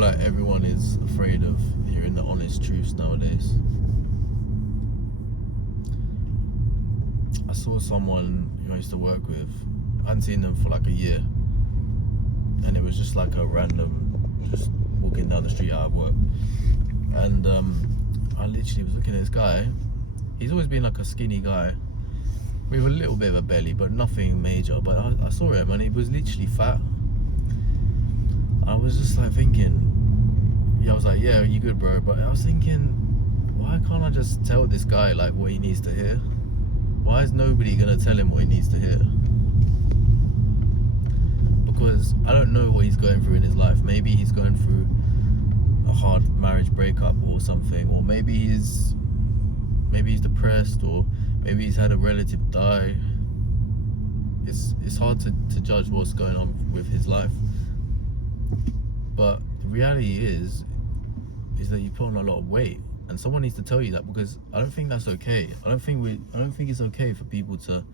like everyone is afraid of hearing the honest truths nowadays. I saw someone who I used to work with. I hadn't seen them for like a year, and it was just like a random, just walking down the street out of work, and I literally was looking at this guy. He's always been like a skinny guy with a little bit of a belly, but nothing major. But I saw him, and he was literally fat. I was just like thinking, yeah, I was like, yeah, you good, bro? But I was thinking, why can't I just tell this guy like what he needs to hear? Why is nobody gonna tell him what he needs to hear? Because I don't know what he's going through in his life. Maybe he's going through a hard marriage breakup or something, or maybe he's depressed, or maybe he's had a relative die. It's hard to judge what's going on with his life. But the reality is that you put on a lot of weight, and someone needs to tell you that, because I don't think that's okay. I don't think it's okay for people to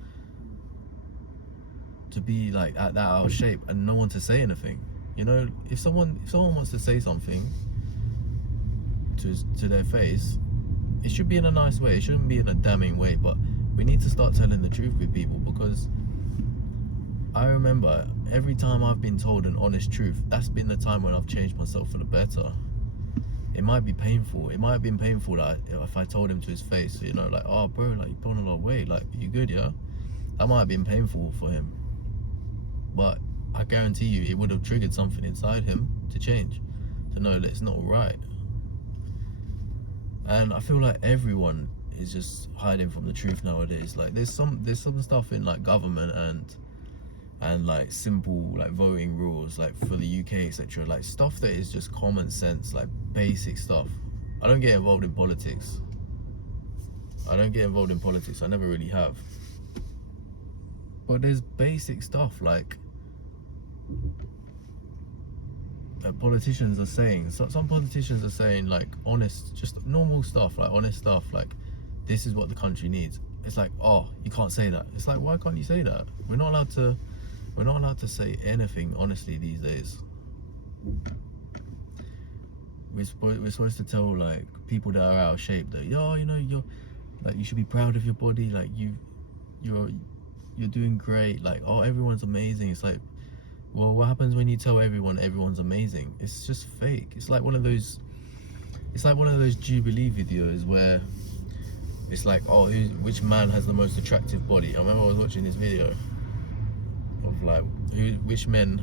be like at that out of shape and no one to say anything. You know, if someone wants to say something to their face, it should be in a nice way. It shouldn't be in a damning way. But we need to start telling the truth with people, because I remember every time I've been told an honest truth, that's been the time when I've changed myself for the better. It might be painful. It might have been painful that if I told him to his face, you know, like, oh bro, like, you put on a lot of weight, like, you good, yeah? That might have been painful for him. But I guarantee you, it would have triggered something inside him to change, to know that it's not right. And I feel like everyone is just hiding from the truth nowadays. Like, there's some stuff in like government and like simple like voting rules, like for the UK, etc. Like stuff that is just common sense, like basic stuff. I don't get involved in politics. I never really have. But there's basic stuff like politicians are saying. So some politicians are saying like honest, just normal stuff, like honest stuff, like this is what the country needs. It's like, oh, you can't say that. It's like, why can't you say that? We're not allowed to say anything honestly these days. We're supposed to tell like people that are out of shape that, yo, you know, you're like, you should be proud of your body, like you're doing great, like, oh, everyone's amazing. It's like, well, what happens when you tell everyone everyone's amazing? It's just fake. It's like one of those Jubilee videos where it's like, oh, which man has the most attractive body? I remember I was watching this video of like which man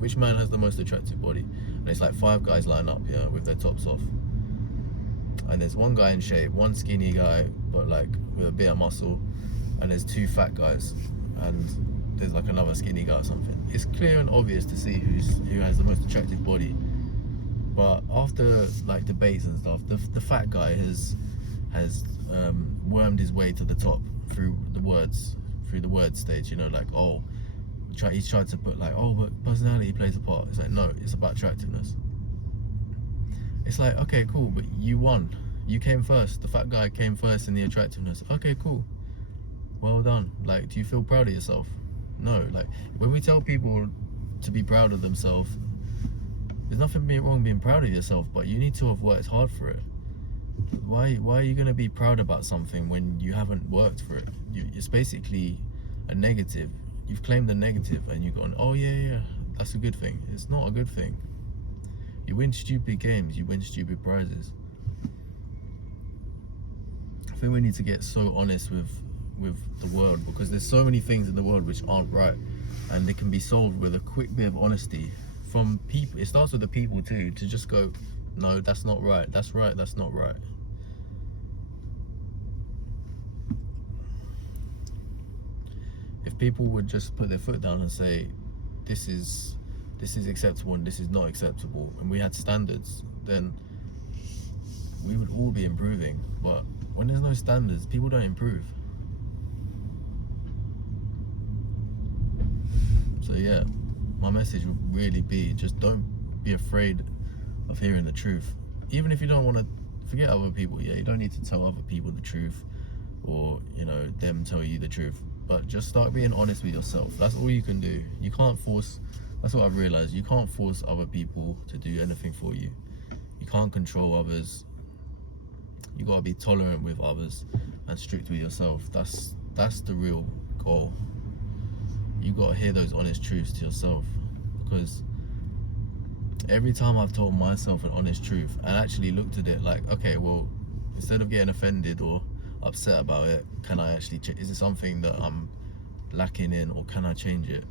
has the most attractive body, and it's like 5 guys line up, yeah, with their tops off, and there's one guy in shape, one skinny guy but like with a bit of muscle, and there's 2 fat guys, and there's like another skinny guy or something. It's clear and obvious to see who has the most attractive body. But after like debates and stuff, the fat guy has wormed his way to the top through the word stage, you know, like, oh, he's tried to put like, oh, but personality plays a part. It's like, no, it's about attractiveness. It's like, okay, cool, but you won. You came first. The fat guy came first in the attractiveness. Okay, cool. Well done. Like, do you feel proud of yourself? No. Like, when we tell people to be proud of themselves, there's nothing wrong being proud of yourself, but you need to have worked hard for it. Why are you going to be proud about something when you haven't worked for it? It's basically a negative. You've claimed a negative and you've gone, oh yeah, that's a good thing. It's not a good thing. You win stupid games, you win stupid prizes. I think we need to get so honest with the world, because there's so many things in the world which aren't right, and they can be solved with a quick bit of honesty from people. It starts with the people too, to just go, no, that's not right, that's right, that's not right. If people would just put their foot down and say, this is acceptable and this is not acceptable, and we had standards, then we would all be improving. But when there's no standards, people don't improve. So yeah, my message would really be, just don't be afraid of hearing the truth. Even if you don't want to, forget other people, yeah, you don't need to tell other people the truth, or, you know, them tell you the truth. But just start being honest with yourself. That's all you can do. You can't force That's what I've realized. You can't force other people to do anything for you. You can't control others. You gotta be tolerant with others and strict with yourself. That's the real goal. You gotta hear those honest truths to yourself, because every time I've told myself an honest truth and actually looked at it like, okay, well, instead of getting offended or upset about it, can I actually is it something that I'm lacking in, or can I change it?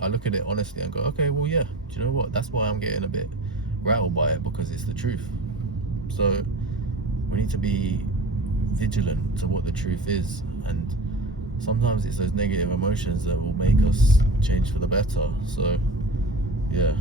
I look at it honestly and go, okay, well, yeah, do you know what, that's why I'm getting a bit rattled by it, because it's the truth. So we need to be vigilant to what the truth is, and sometimes it's those negative emotions that will make us change for the better. So yeah.